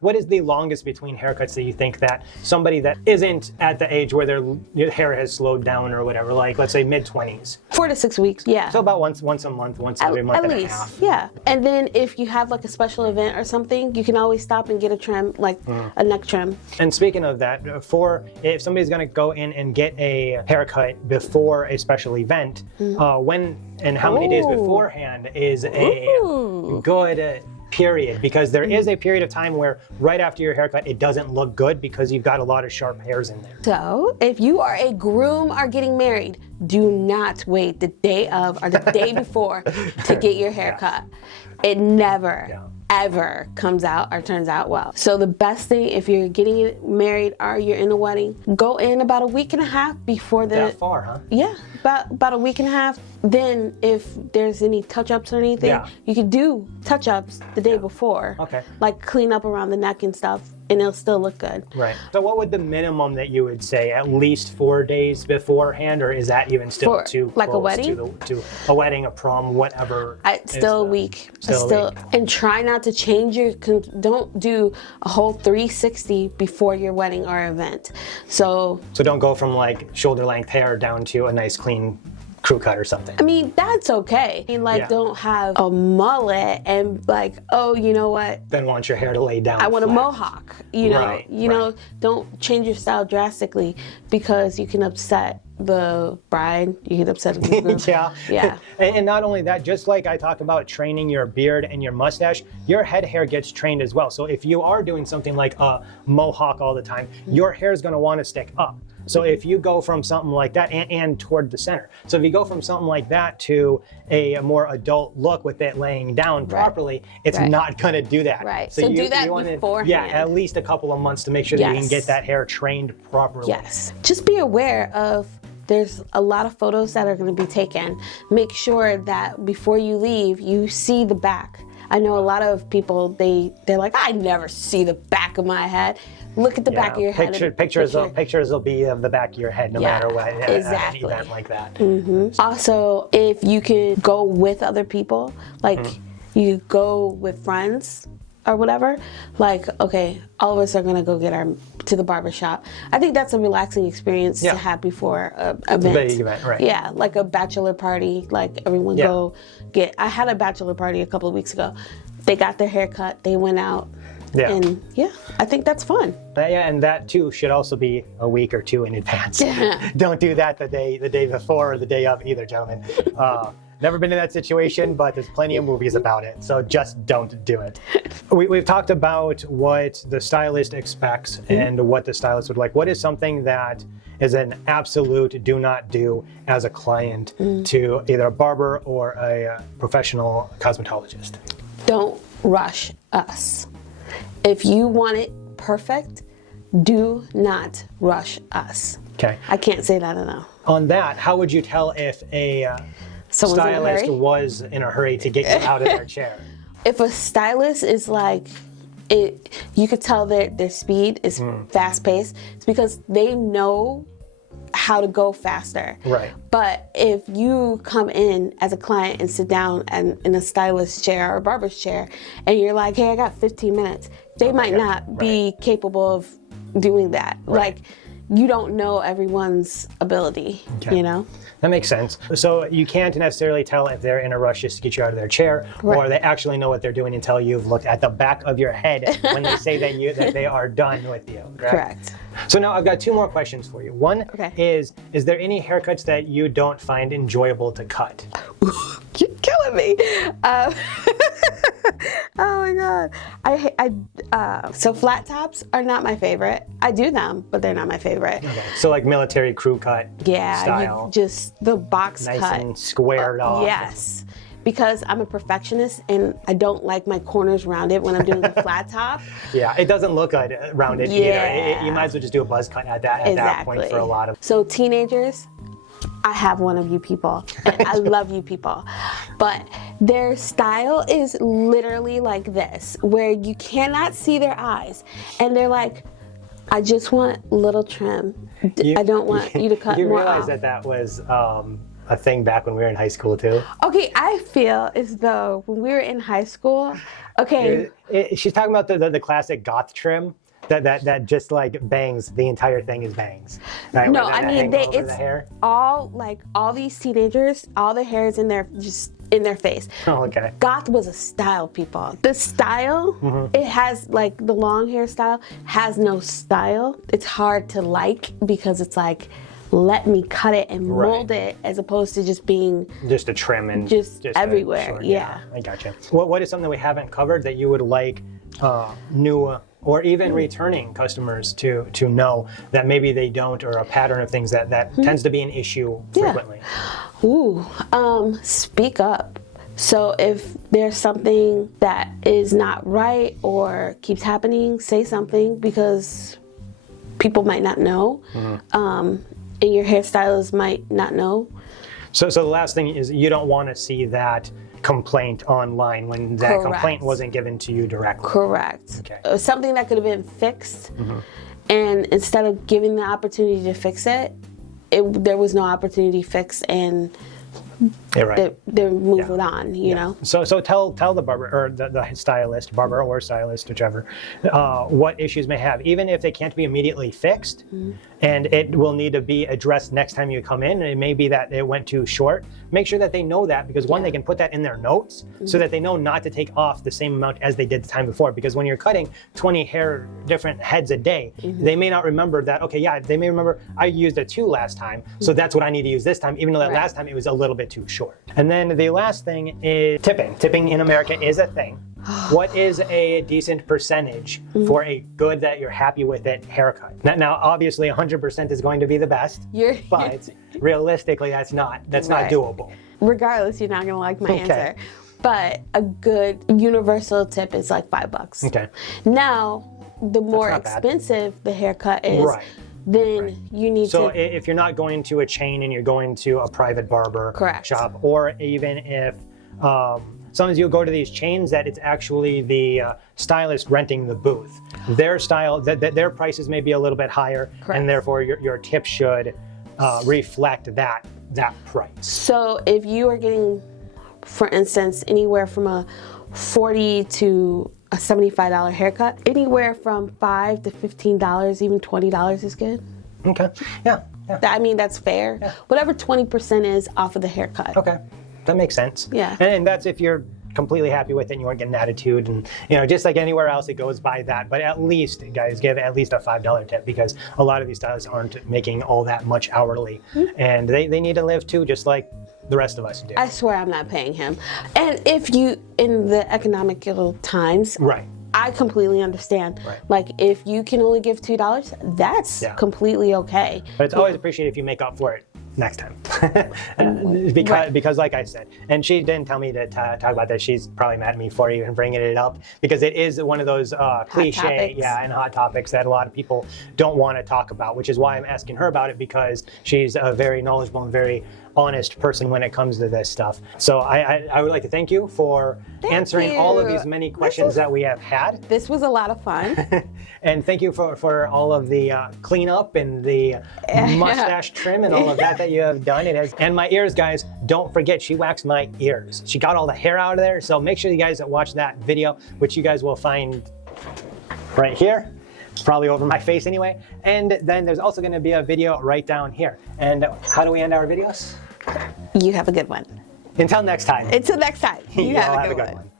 what is the longest between haircuts that you think that somebody that isn't at the age where their hair has slowed down or whatever, like let's say mid-20s? 4 to 6 weeks, yeah. So about once a month, once every month and a half. Yeah. And then if you have like a special event or something, you can always stop and get a trim, like a neck trim. And speaking of that, if somebody's going to go in and get a haircut before a special event, when and how many days beforehand is a good period? Because there is a period of time where right after your haircut, it doesn't look good because you've got a lot of sharp hairs in there. So if you are a groom or getting married, do not wait the day of or the day before to get your haircut. It never, ever comes out or turns out well. So the best thing, if you're getting married or you're in a wedding, go in about a week and a half before the... That far, huh? Yeah, about a week and a half. Then if there's any touch-ups or anything, you could do touch-ups the day before. Okay. Like clean up around the neck and stuff, and it'll still look good. Right. So what would the minimum that you would say, at least 4 days beforehand, or is that even still too like close a wedding? to a wedding, a prom, whatever? Still a week. Still a week. And try not to change don't do a whole 360 before your wedding or event. So don't go from like shoulder length hair down to a nice clean crew cut or something. I mean, that's okay. I mean, don't have a mullet and like, oh, you know what? Then want your hair to lay down. I want flat. a mohawk. You know, know, don't change your style drastically because you can upset the bride, you can upset the groom. Yeah. And not only that, just like I talk about training your beard and your mustache, your head hair gets trained as well. So if you are doing something like a mohawk all the time, your hair is going to want to stick up. So if you go from something like that and toward the center. So if you go from something like that to a more adult look with it laying down properly, it's not going to do that. Right. So do that beforehand. Yeah, at least a couple of months to make sure that you can get that hair trained properly. Yes. Just be aware of there's a lot of photos that are going to be taken. Make sure that before you leave, you see the back. I know a lot of people, they're like, I never see the back of my head. Look at the back of your head. Pictures will be of the back of your head no matter what. Exactly. An event like that. Also, if you can go with other people, like you go with friends or whatever, like, okay, all of us are gonna go to the barber shop. I think that's a relaxing experience to have before an event. Big event, right. Yeah, like a bachelor party, like everyone go get. I had a bachelor party a couple of weeks ago. They got their hair cut, they went out. Yeah. And I think that's fun. And that too should also be a week or two in advance. Don't do that the day before or the day of either, gentlemen. Never been in that situation, but there's plenty of movies about it, so just don't do it. We've talked about what the stylist expects and what the stylist would like. What is something that is an absolute do not do as a client to either a barber or a professional cosmetologist? Don't rush us. If you want it perfect, do not rush us. Okay. I can't say that enough. On that, how would you tell if a stylist was in a hurry to get you out of their chair? If a stylist is like, you could tell their speed is fast paced. It's because they know how to go faster. Right. But if you come in as a client and sit down in a stylist chair or barber's chair and you're like, hey, I got 15 minutes, they might not be capable of doing that. Like, you don't know everyone's ability, you know? That makes sense. So you can't necessarily tell if they're in a rush just to get you out of their chair, or they actually know what they're doing until you've looked at the back of your head when they say that they are done with you. Correct. So now I've got two more questions for you. One is there any haircuts that you don't find enjoyable to cut? You're killing me. Oh my God. So flat tops are not my favorite. I do them, but they're not my favorite. Okay. So like military crew cut style. Just the box cut. Nice and squared off. Yes. Because I'm a perfectionist and I don't like my corners rounded when I'm doing the flat top. Yeah, it doesn't look good rounded either. You might as well just do a buzz cut at that point for a lot of. So teenagers, I have one of you people, and I love you people, but their style is literally like this, where you cannot see their eyes, and they're like, I just want little trim. I don't want you to cut more off. You realize that was a thing back when we were in high school too? Okay, I feel as though when we were in high school, Okay. She's talking about the classic goth trim that just like bangs. The entire thing is bangs. Right? No, Where I they mean hang over it's the hair. all these teenagers, all the hair is in their face. Oh, okay. Goth was a style, people. The style, it has like the long hairstyle has no style. It's hard to like because it's like, let me cut it and mold it as opposed to just being just a trim and just everywhere. short, yeah, I gotcha. What is something we haven't covered that you would like new or even returning customers to know that maybe they don't, or a pattern of things that tends to be an issue frequently? Ooh, speak up. So if there's something that is not right or keeps happening, say something, because people might not know, and your hairstylist might not know. So the last thing is, you don't want to see that complaint online when that complaint wasn't given to you directly. Correct. Okay. Something that could have been fixed, and instead of giving the opportunity to fix it, there was no opportunity fixed, and they're moving on, you know? So tell the barber, or the stylist, barber or stylist, whichever, what issues may have, even if they can't be immediately fixed, and it will need to be addressed next time you come in, and it may be that it went too short. Make sure that they know that, because one, they can put that in their notes so that they know not to take off the same amount as they did the time before, because when you're cutting 20 different heads a day, they may not remember that, okay, yeah, they may remember I used a 2 last time, so that's what I need to use this time, even though that last time it was a little bit too short. And then the last thing is tipping. Tipping in America is a thing. What is a decent percentage for a good that you're happy with it haircut? Now obviously 100% is going to be the best, but realistically that's not doable. Regardless, you're not gonna like my answer. But a good universal tip is like $5. Okay. Now, the more expensive the haircut is, then you need to. So if you're not going to a chain and you're going to a private barber shop, or even if sometimes you'll go to these chains that it's actually the stylist renting the booth. Their style, their prices may be a little bit higher, and therefore your tip should reflect that price. So if you are getting, for instance, anywhere from a $40 to a $75 haircut, anywhere from $5 to $15, even $20 is good. Okay. Yeah. I mean, that's fair. Yeah. Whatever 20% is off of the haircut. Okay. That makes sense. Yeah. And that's if you're completely happy with it and you weren't getting an attitude, and just like anywhere else, it goes by that. But at least, guys, give at least a $5 tip, because a lot of these stylists aren't making all that much hourly, and they need to live too, just like the rest of us do. I swear I'm not paying him. And if you, in the economical times, I completely understand. Like, if you can only give $2, that's completely okay. But it's always appreciated if you make up for it next time. because like I said, and she didn't tell me to talk about this, she's probably mad at me for even bringing it up, because it is one of those cliche and hot topics that a lot of people don't want to talk about, which is why I'm asking her about it, because she's a very knowledgeable and very honest person when it comes to this stuff. So I would like to thank you for answering all of these many questions that we have had. This was a lot of fun. And thank you for all of the cleanup and the mustache trim and all of that you have done. And my ears, guys, don't forget, she waxed my ears. She got all the hair out of there. So make sure you guys watch that video, which you guys will find right here. It's probably over my face anyway. And then there's also going to be a video right down here. And how do we end our videos? You have a good one. Until next time. Until next time. You have a good one.